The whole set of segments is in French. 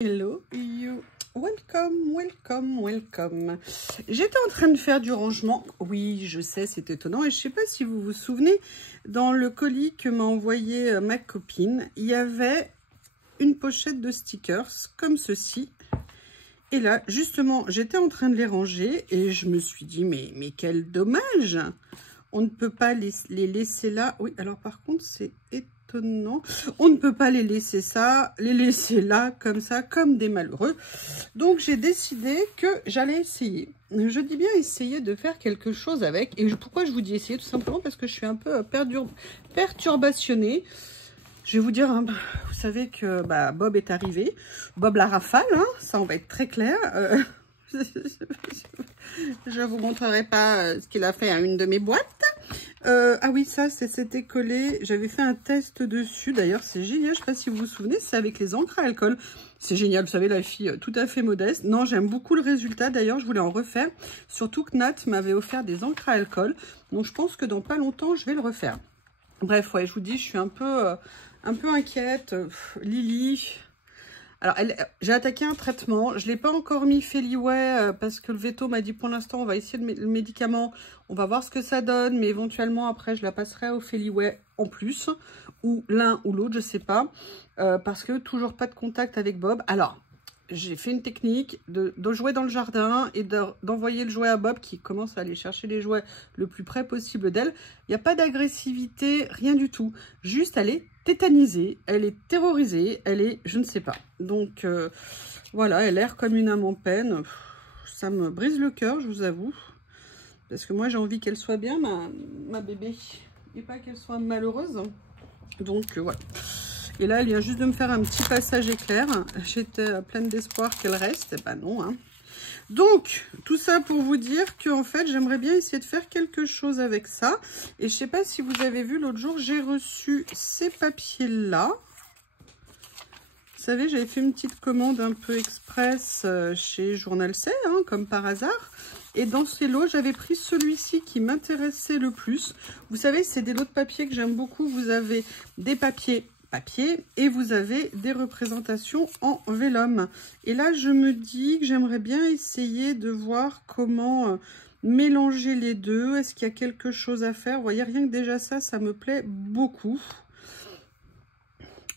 Hello you, welcome, welcome, welcome. J'étais en train de faire du rangement. Oui, je sais, c'est étonnant. Et je sais pas si vous vous souvenez, dans le colis que m'a envoyé ma copine, il y avait une pochette de stickers comme ceci. Et là, justement, j'étais en train de les ranger et je me suis dit, mais quel dommage! On ne peut pas les laisser là. Oui, alors par contre, c'est étonnant. On ne peut pas les laisser là, comme ça, comme des malheureux. Donc, j'ai décidé que j'allais essayer. Je dis bien essayer de faire quelque chose avec. Et pourquoi je vous dis essayer? Tout simplement parce que je suis un peu perturbationnée. Je vais vous dire, hein, vous savez que Bob est arrivé. Bob la rafale, hein, ça on va être très clair. Je vous montrerai pas ce qu'il a fait à une de mes boîtes. Ah oui, ça, c'était collé. J'avais fait un test dessus. D'ailleurs, c'est génial. Je sais pas si vous vous souvenez, c'est avec les encres à alcool. C'est génial. Vous savez, la fille tout à fait modeste. Non, j'aime beaucoup le résultat. D'ailleurs, je voulais en refaire. Surtout que Nat m'avait offert des encres à alcool. Donc, je pense que dans pas longtemps, je vais le refaire. Bref, ouais, je vous dis, je suis un peu inquiète. Lily... Alors, j'ai attaqué un traitement. Je ne l'ai pas encore mis Feliway parce que le veto m'a dit pour l'instant, on va essayer le médicament. On va voir ce que ça donne. Mais éventuellement, après, je la passerai au Feliway en plus. Ou l'un ou l'autre, je ne sais pas. Parce que toujours pas de contact avec Bob. Alors, j'ai fait une technique de jouer dans le jardin et d'envoyer le jouet à Bob qui commence à aller chercher les jouets le plus près possible d'elle. Il n'y a pas d'agressivité, rien du tout. Juste, elle est tétanisée, elle est terrorisée, elle est je ne sais pas. Donc, voilà, elle a l'air comme une âme en peine. Ça me brise le cœur, je vous avoue. Parce que moi, j'ai envie qu'elle soit bien, ma bébé. Et pas qu'elle soit malheureuse. Donc, voilà. Et là, elle vient juste de me faire un petit passage éclair. J'étais pleine d'espoir qu'elle reste. Et ben non, hein. Donc, tout ça pour vous dire qu'en fait, j'aimerais bien essayer de faire quelque chose avec ça. Et je sais pas si vous avez vu, l'autre jour, j'ai reçu ces papiers-là. Vous savez, j'avais fait une petite commande un peu express chez Journal C, hein, comme par hasard. Et dans ces lots, j'avais pris celui-ci qui m'intéressait le plus. Vous savez, c'est des lots de papier que j'aime beaucoup. Vous avez des papier et vous avez des représentations en vélum. Et là, je me dis que j'aimerais bien essayer de voir comment mélanger les deux. Est-ce qu'il y a quelque chose à faire? Vous voyez, rien que déjà ça, ça me plaît beaucoup.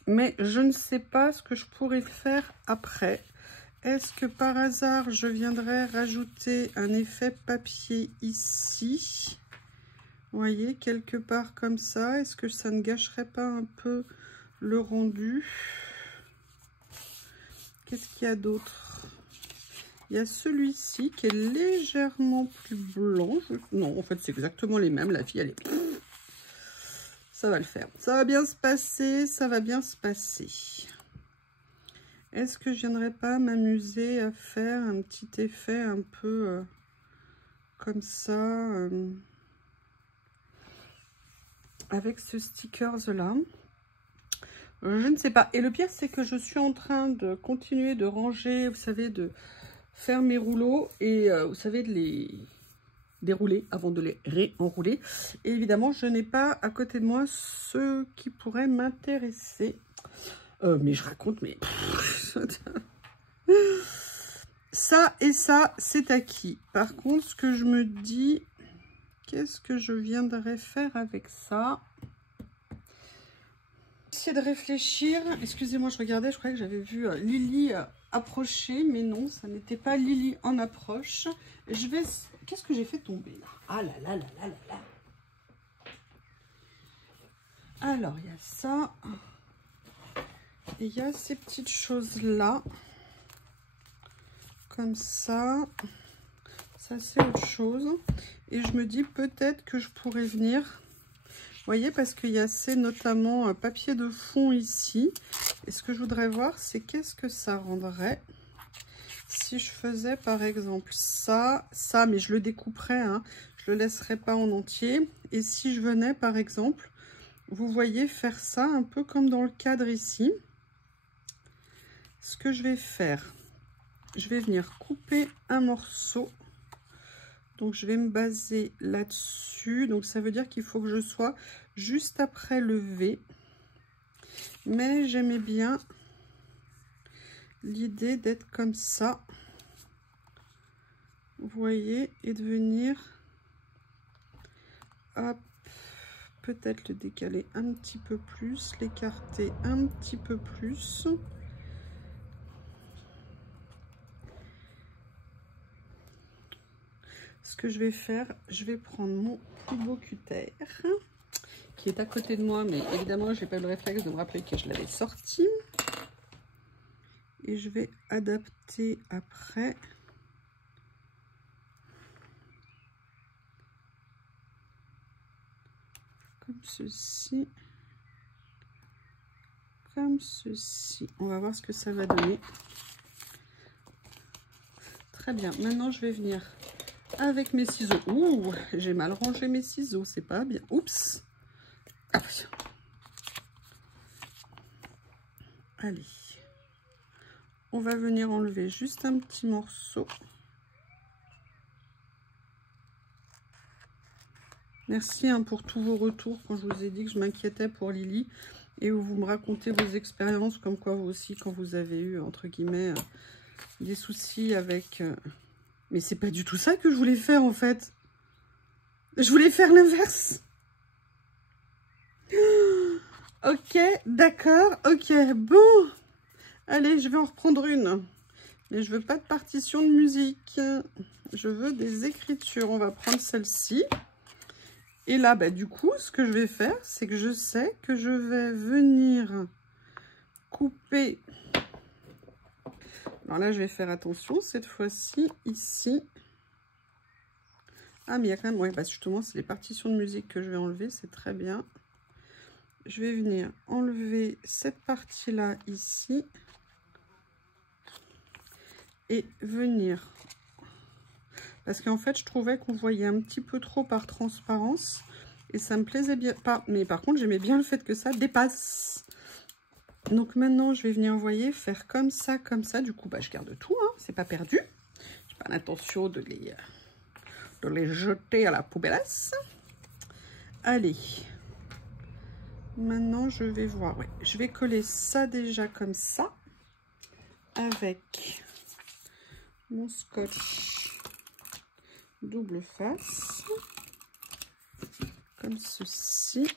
Mais je ne sais pas ce que je pourrais faire après. Est-ce que par hasard, je viendrais rajouter un effet papier ici? Vous voyez, quelque part comme ça. Est-ce que ça ne gâcherait pas un peu le rendu? Qu'est-ce qu'il y a d'autre? Il y a celui-ci qui est légèrement plus blanc. Non, en fait, c'est exactement les mêmes. La fille, elle est... Ça va le faire. Ça va bien se passer. Ça va bien se passer. Est-ce que je viendrais pas m'amuser à faire un petit effet un peu comme ça avec ce stickers-là? Je ne sais pas. Et le pire, c'est que je suis en train de continuer de ranger, vous savez, de faire mes rouleaux et vous savez, de les dérouler avant de les réenrouler. Et évidemment, je n'ai pas à côté de moi ce qui pourrait m'intéresser. Mais je raconte, mais... ça et ça, c'est acquis. Par contre, ce que je me dis, qu'est-ce que je viendrais faire avec ça? Essayer de réfléchir. Excusez-moi, je regardais, je croyais que j'avais vu Lily approcher, mais non, ça n'était pas Lily en approche. Je vais... Qu'est-ce que j'ai fait tomber là? Ah là là là là là là. Alors, il y a ça. Et il y a ces petites choses-là. Comme ça. Ça, c'est autre chose. Et je me dis peut-être que je pourrais venir... Vous voyez, parce qu'il y a ces notamment papier de fond ici. Et ce que je voudrais voir, c'est qu'est-ce que ça rendrait si je faisais par exemple ça, mais je le découperais, hein, je le laisserais pas en entier. Et si je venais par exemple, vous voyez, faire ça un peu comme dans le cadre ici. Ce que je vais faire, je vais venir couper un morceau. Donc, je vais me baser là-dessus. Donc, ça veut dire qu'il faut que je sois juste après le V. Mais j'aimais bien l'idée d'être comme ça. Vous voyez, et de venir, hop, peut-être le décaler un petit peu plus, l'écarter un petit peu plus. Ce que je vais faire, je vais prendre mon plus beau cutter qui est à côté de moi, mais évidemment, j'ai pas le réflexe de me rappeler que je l'avais sorti. Et je vais adapter après. Comme ceci. Comme ceci. On va voir ce que ça va donner. Très bien. Maintenant, je vais venir avec mes ciseaux. Ouh, j'ai mal rangé mes ciseaux. C'est pas bien. Oups. Ah, allez. On va venir enlever juste un petit morceau. Merci hein, pour tous vos retours quand je vous ai dit que je m'inquiétais pour Lily et où vous me racontez vos expériences comme quoi vous aussi quand vous avez eu entre guillemets des soucis avec... Mais c'est pas du tout ça que je voulais faire en fait. Je voulais faire l'inverse. Ok, d'accord, ok, bon. Allez, je vais en reprendre une. Mais je veux pas de partition de musique. Je veux des écritures. On va prendre celle-ci. Et là, bah, du coup, ce que je vais faire, c'est que je sais que je vais venir couper. Alors là, je vais faire attention cette fois-ci, ici. Ah, mais il y a quand même... Ouais, bah, justement, c'est les partitions de musique que je vais enlever. C'est très bien. Je vais venir enlever cette partie-là, ici. Et venir... Parce qu'en fait, je trouvais qu'on voyait un petit peu trop par transparence. Et ça me plaisait bien pas. Mais par contre, j'aimais bien le fait que ça dépasse. Donc maintenant, je vais venir, vous voyez, faire comme ça, comme ça. Du coup, bah, je garde tout. Hein, c'est pas perdu. Je n'ai pas l'intention de les jeter à la poubellesse. Allez. Maintenant, je vais voir. Ouais, je vais coller ça déjà comme ça. Avec mon scotch double face. Comme ceci.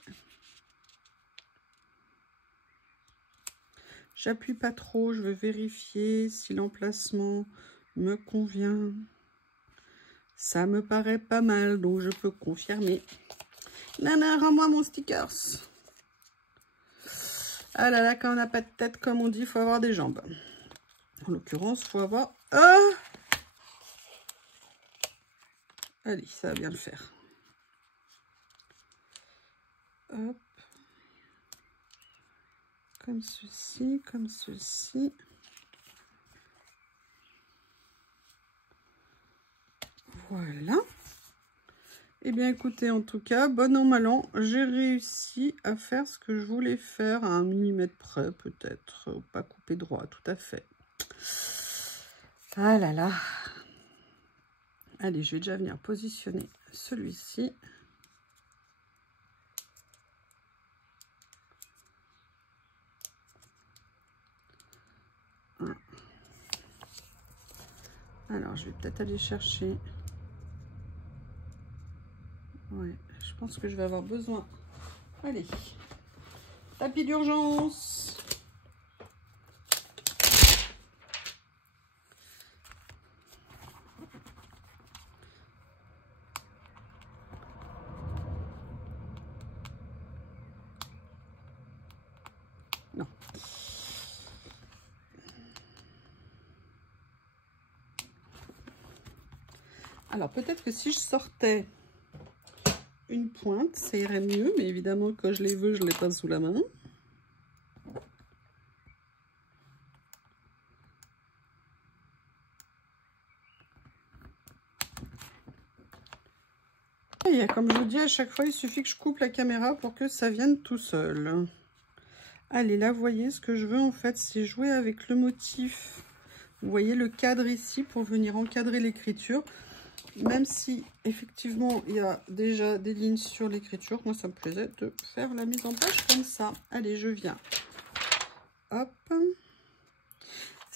J'appuie pas trop, je veux vérifier si l'emplacement me convient. Ça me paraît pas mal, donc je peux confirmer. Nana, rends-moi mon stickers. Ah là là, quand on n'a pas de tête, comme on dit, il faut avoir des jambes. En l'occurrence, il faut avoir... Ah, allez, ça va bien le faire. Hop. Comme ceci, comme ceci. Voilà. Eh bien, écoutez, en tout cas, bon an, mal an, j'ai réussi à faire ce que je voulais faire à 1 millimètre près, peut-être. Pas coupé droit, tout à fait. Ah là là. Allez, je vais déjà venir positionner celui-ci. Alors, je vais peut-être aller chercher... Ouais, je pense que je vais avoir besoin. Allez, tapis d'urgence. Non. Alors, peut-être que si je sortais une pointe, ça irait mieux, mais évidemment, quand je les veux, je ne les pas sous la main. Et comme je vous dis, à chaque fois, il suffit que je coupe la caméra pour que ça vienne tout seul. Allez, là, vous voyez, ce que je veux, en fait, c'est jouer avec le motif. Vous voyez le cadre ici pour venir encadrer l'écriture. Même si, effectivement, il y a déjà des lignes sur l'écriture, moi, ça me plaisait de faire la mise en page comme ça. Allez, je viens. Hop.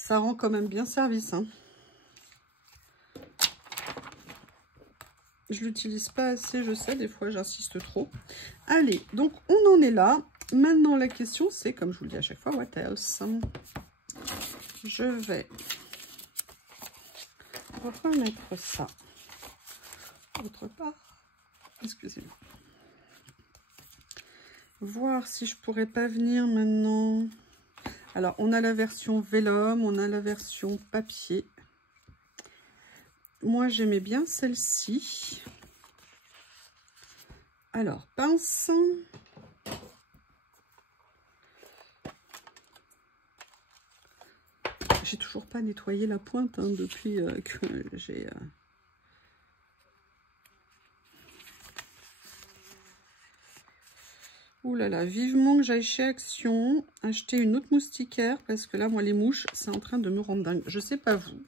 Ça rend quand même bien service, hein. Je l'utilise pas assez, je sais, des fois j'insiste trop. Allez, donc on en est là. Maintenant la question c'est, comme je vous le dis à chaque fois, what else? Je vais remettre ça autre part. Excusez-moi. Voir si je pourrais pas venir maintenant. Alors on a la version vélum, on a la version papier. Moi, j'aimais bien celle-ci. Alors, pince. J'ai toujours pas nettoyé la pointe hein, depuis que j'ai... Ouh là là, vivement que j'aille chez Action acheter une autre moustiquaire parce que là, moi, les mouches, c'est en train de me rendre dingue. Je sais pas vous,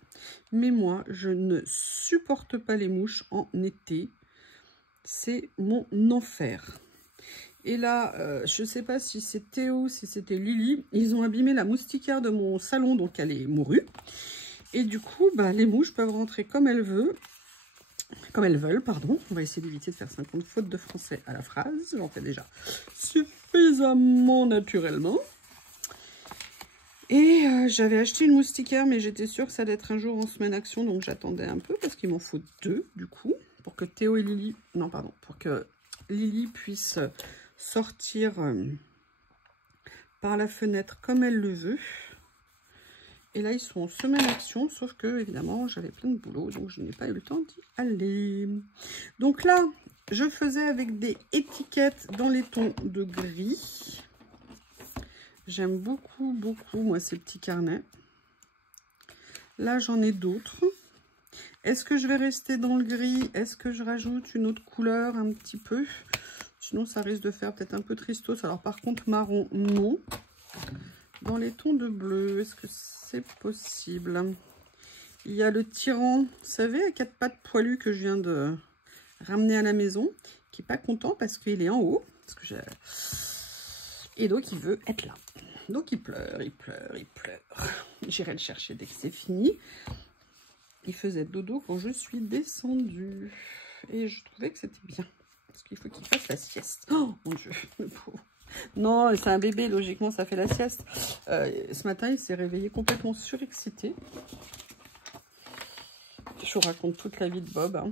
mais moi, je ne supporte pas les mouches en été. C'est mon enfer. Et là, je sais pas si c'est Théo, si c'était Lily, ils ont abîmé la moustiquaire de mon salon, donc elle est mourue. Et du coup, bah, les mouches peuvent rentrer comme elles veulent. Comme elles veulent, pardon. On va essayer d'éviter de faire 50 fautes de français à la phrase. J'en fais déjà suffisamment naturellement. Et j'avais acheté une moustiquaire, mais j'étais sûre que ça allait être un jour en semaine Action, donc j'attendais un peu, parce qu'il m'en faut 2, du coup, pour que Théo et Lily... Non, pardon, pour que Lily puisse sortir par la fenêtre comme elle le veut. Et là, ils sont en semaine Action, sauf que, évidemment, j'avais plein de boulot, donc je n'ai pas eu le temps d'y aller. Donc là, je faisais avec des étiquettes dans les tons de gris. J'aime beaucoup, beaucoup, moi, ces petits carnets. Là, j'en ai d'autres. Est-ce que je vais rester dans le gris? Est-ce que je rajoute une autre couleur un petit peu? Sinon, ça risque de faire peut-être un peu tristos. Alors, par contre, marron, non. Dans les tons de bleu, est-ce que c'est possible? Il y a le tyran, vous savez, à 4 pattes poilu que je viens de ramener à la maison, qui n'est pas content parce qu'il est en haut. Parce que et donc, il veut être là. Donc, il pleure, il pleure, il pleure. J'irai le chercher dès que c'est fini. Il faisait dodo quand je suis descendue. Et je trouvais que c'était bien. Parce qu'il faut qu'il fasse la sieste. Oh, mon Dieu, le pauvre. Non, c'est un bébé, logiquement, ça fait la sieste. Ce matin, il s'est réveillé complètement surexcité. Je vous raconte toute la vie de Bob. Hein.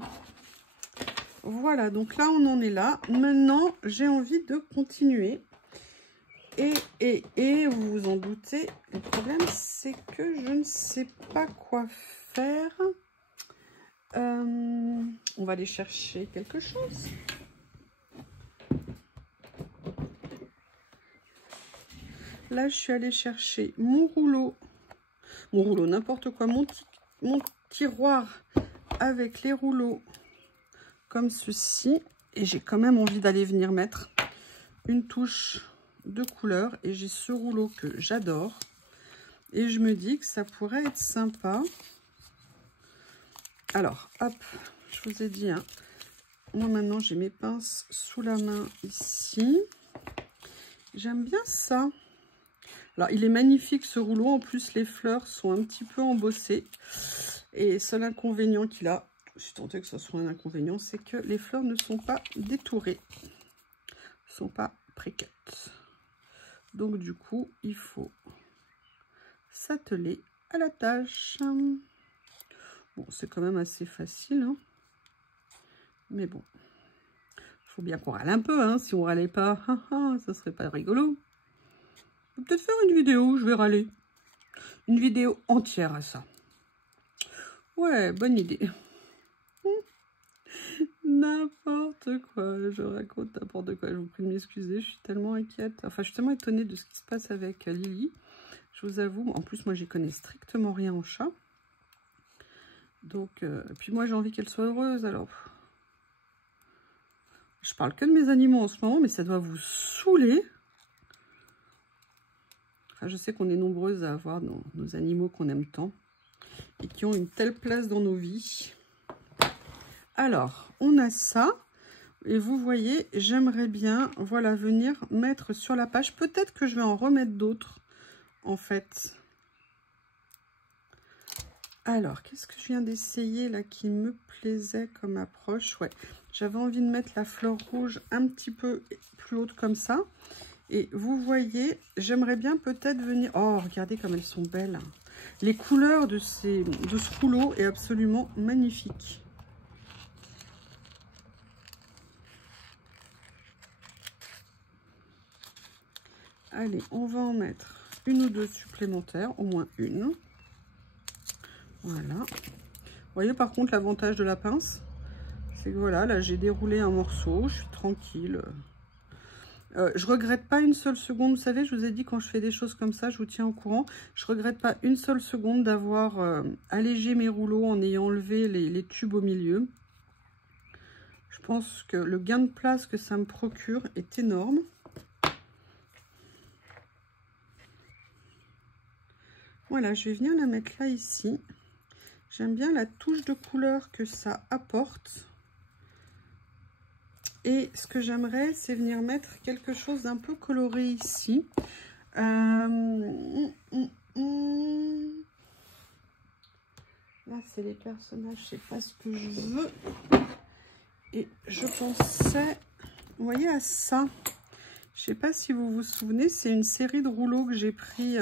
Voilà, donc là, on en est là. Maintenant, j'ai envie de continuer. Et vous vous en doutez, le problème, c'est que je ne sais pas quoi faire. On va aller chercher quelque chose. Là, je suis allée chercher mon rouleau, n'importe quoi, mon tiroir avec les rouleaux comme ceci. Et j'ai quand même envie d'aller venir mettre une touche de couleur. Et j'ai ce rouleau que j'adore. Et je me dis que ça pourrait être sympa. Alors, hop, je vous ai dit, hein, moi maintenant j'ai mes pinces sous la main ici. J'aime bien ça. Alors, il est magnifique ce rouleau. En plus, les fleurs sont un petit peu embossées. Et seul inconvénient qu'il a, je suis tentée que ce soit un inconvénient, c'est que les fleurs ne sont pas détourées. Ne sont pas pré-cut. Donc, du coup, il faut s'atteler à la tâche. Bon, c'est quand même assez facile. Hein. Mais bon, il faut bien qu'on râle un peu. Hein. Si on râlait pas, ça serait pas rigolo. Je vais peut-être faire une vidéo où je vais râler. Une vidéo entière à ça. Ouais, bonne idée. N'importe quoi. Je raconte n'importe quoi. Je vous prie de m'excuser. Je suis tellement inquiète. Enfin, je suis tellement étonnée de ce qui se passe avec Lily. Je vous avoue. En plus, moi, j'y connais strictement rien en chat. Donc, puis moi, j'ai envie qu'elle soit heureuse. Alors, je parle que de mes animaux en ce moment, mais ça doit vous saouler. Enfin, je sais qu'on est nombreuses à avoir nos animaux qu'on aime tant et qui ont une telle place dans nos vies. Alors, on a ça. Et vous voyez, j'aimerais bien, voilà, venir mettre sur la page. Peut-être que je vais en remettre d'autres, en fait. Alors, qu'est-ce que je viens d'essayer là qui me plaisait comme approche? Ouais, j'avais envie de mettre la fleur rouge un petit peu plus haute comme ça. Et vous voyez, j'aimerais bien peut-être venir... Oh, regardez comme elles sont belles. Les couleurs de ce rouleau est absolument magnifique. Allez, on va en mettre une ou deux supplémentaires, au moins une. Voilà. Vous voyez par contre l'avantage de la pince, c'est que voilà, là j'ai déroulé un morceau, je suis tranquille. Je regrette pas une seule seconde, vous savez, je vous ai dit quand je fais des choses comme ça, je vous tiens au courant. Je regrette pas une seule seconde d'avoir allégé mes rouleaux en ayant enlevé les tubes au milieu. Je pense que le gain de place que ça me procure est énorme. Voilà, je vais venir la mettre là, ici. J'aime bien la touche de couleur que ça apporte. Et ce que j'aimerais, c'est venir mettre quelque chose d'un peu coloré ici. Là, c'est les personnages, je sais pas ce que je veux. Et je pensais, vous voyez, à ça. Je sais pas si vous vous souvenez, c'est une série de rouleaux que j'ai pris...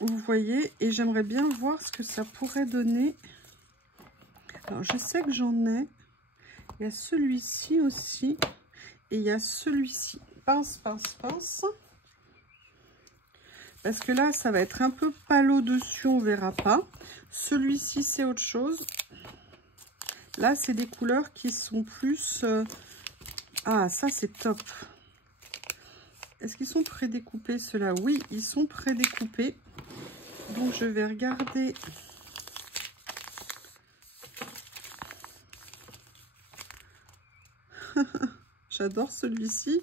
vous voyez, et j'aimerais bien voir ce que ça pourrait donner. Alors, je sais que j'en ai. Il y a celui-ci aussi. Et il y a celui-ci. Pince, pince, pince. Parce que là, ça va être un peu pâle dessus, on verra pas. Celui-ci, c'est autre chose. Là, c'est des couleurs qui sont plus... Ah, ça, c'est top. Est-ce qu'ils sont prédécoupés, ceux-là? Oui, ils sont prédécoupés. Donc, je vais regarder... J'adore celui-ci.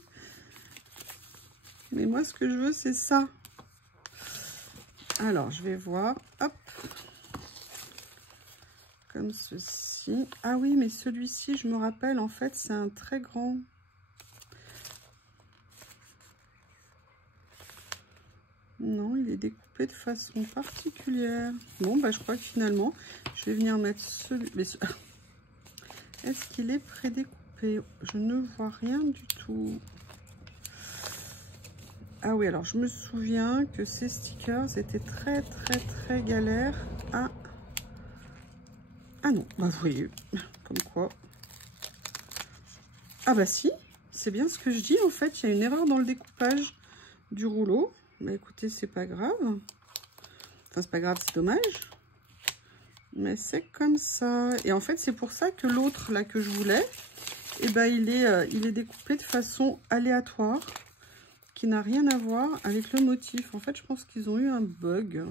Mais moi, ce que je veux, c'est ça. Alors, je vais voir. Hop. Comme ceci. Ah oui, mais celui-ci, je me rappelle, en fait, c'est un très grand... Non, il est découpé de façon particulière. Bon, bah, je crois que finalement, je vais venir mettre celui... Est-ce qu'il est prédécoupé? Je ne vois rien du tout. Ah oui, alors je me souviens que ces stickers étaient très, très, très galères à... Ah non, bah vous voyez, comme quoi. Ah bah si, c'est bien ce que je dis, en fait, il y a une erreur dans le découpage du rouleau. Bah écoutez, c'est pas grave. Enfin, c'est pas grave, c'est dommage. Mais c'est comme ça. Et en fait, c'est pour ça que l'autre, là, que je voulais, eh ben, il est découpé de façon aléatoire, qui n'a rien à voir avec le motif. En fait, je pense qu'ils ont eu un bug.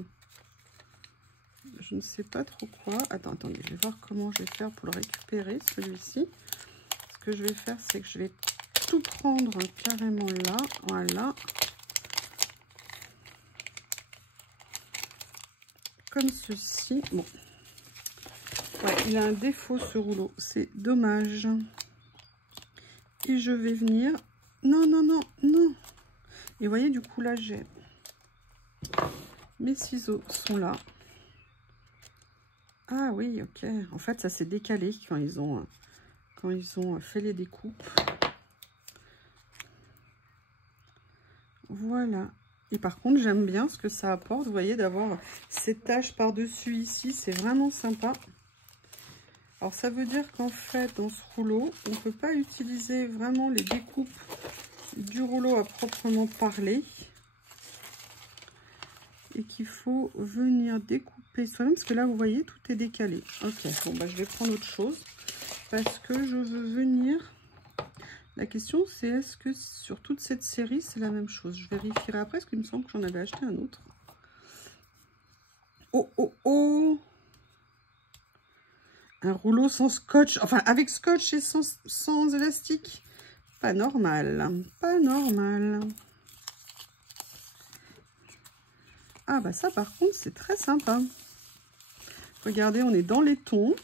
Je ne sais pas trop quoi. Attendez, je vais voir comment je vais faire pour le récupérer, celui-ci. Ce que je vais faire, c'est que je vais tout prendre carrément là. Voilà. Comme ceci. Bon. Ouais, il a un défaut, ce rouleau. C'est dommage. Et je vais venir... Non, non, non, non. Et vous voyez, du coup, là, j'ai... Mes ciseaux sont là. Ah oui, ok. En fait, ça s'est décalé quand ils ont fait les découpes. Voilà. Et par contre, j'aime bien ce que ça apporte. Vous voyez, d'avoir ces taches par-dessus ici, c'est vraiment sympa. Alors, ça veut dire qu'en fait, dans ce rouleau, on ne peut pas utiliser vraiment les découpes du rouleau à proprement parler. Et qu'il faut venir découper soi-même, parce que là, vous voyez, tout est décalé. Ok, bon, bah, je vais prendre autre chose, parce que je veux venir... La question, c'est est-ce que sur toute cette série, c'est la même chose? Je vérifierai après, parce qu'il me semble que j'en avais acheté un autre. Oh, oh, oh! Un rouleau sans scotch, enfin, avec scotch et sans élastique. Pas normal, pas normal. Ah bah ça par contre c'est très sympa. Regardez, on est dans les tons.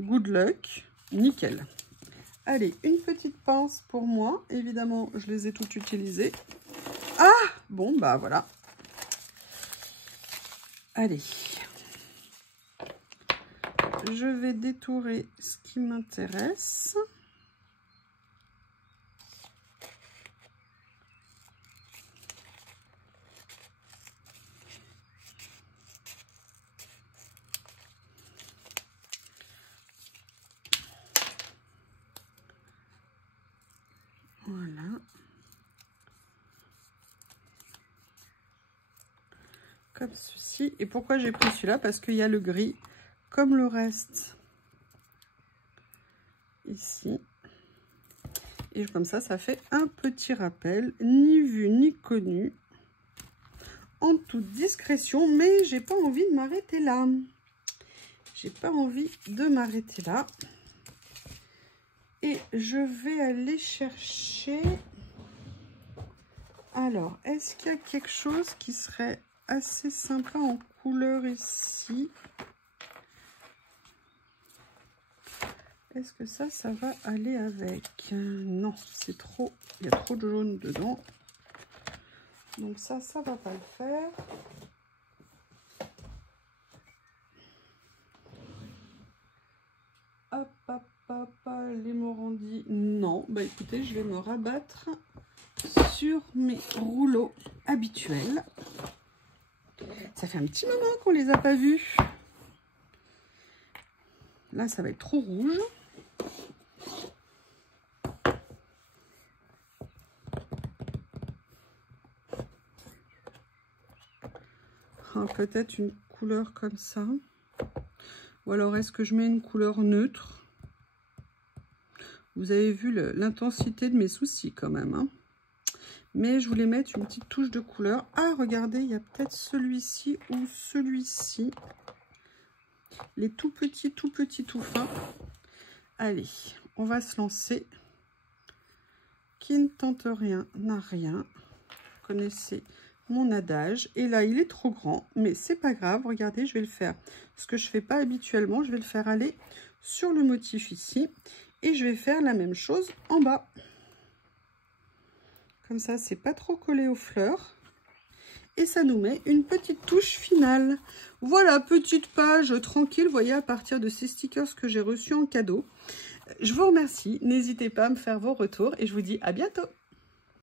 Good luck, nickel. Allez, une petite pince pour moi. Évidemment, je les ai toutes utilisées. Ah bon bah voilà. Allez. Je vais détourer ce qui m'intéresse. Voilà. Comme ceci. Et pourquoi j'ai pris celui-là? Parce qu'il y a le gris, comme le reste, ici. Et comme ça fait un petit rappel, ni vu ni connu, en toute discrétion. Mais j'ai pas envie de m'arrêter là. J'ai pas envie de m'arrêter là. Et je vais aller chercher... Alors, est-ce qu'il y a quelque chose qui serait assez sympa en couleur ici? Est-ce que ça va aller avec? Non, c'est trop... Il y a trop de jaune dedans. Donc ça va pas le faire. Hop, hop, hop, les Morandi. Non, bah écoutez, je vais me rabattre sur mes rouleaux habituels. Ça fait un petit moment qu'on les a pas vus. Là, ça va être trop rouge. Ah, peut-être une couleur comme ça. Ou alors, est-ce que je mets une couleur neutre? Vous avez vu l'intensité de mes soucis quand même. Hein. Mais je voulais mettre une petite touche de couleur. Ah, regardez, il y a peut-être celui-ci ou celui-ci. Les tout petits, tout fins. Allez, on va se lancer. Qui ne tente rien n'a rien. Vous connaissez mon adage. Et là, il est trop grand, mais c'est pas grave. Regardez, je vais le faire. Ce que je fais pas habituellement, je vais le faire aller sur le motif ici. Et je vais faire la même chose en bas. Comme ça, c'est pas trop collé aux fleurs. Et ça nous met une petite touche finale. Voilà, petite page tranquille, vous voyez, à partir de ces stickers que j'ai reçus en cadeau. Je vous remercie. N'hésitez pas à me faire vos retours et je vous dis à bientôt.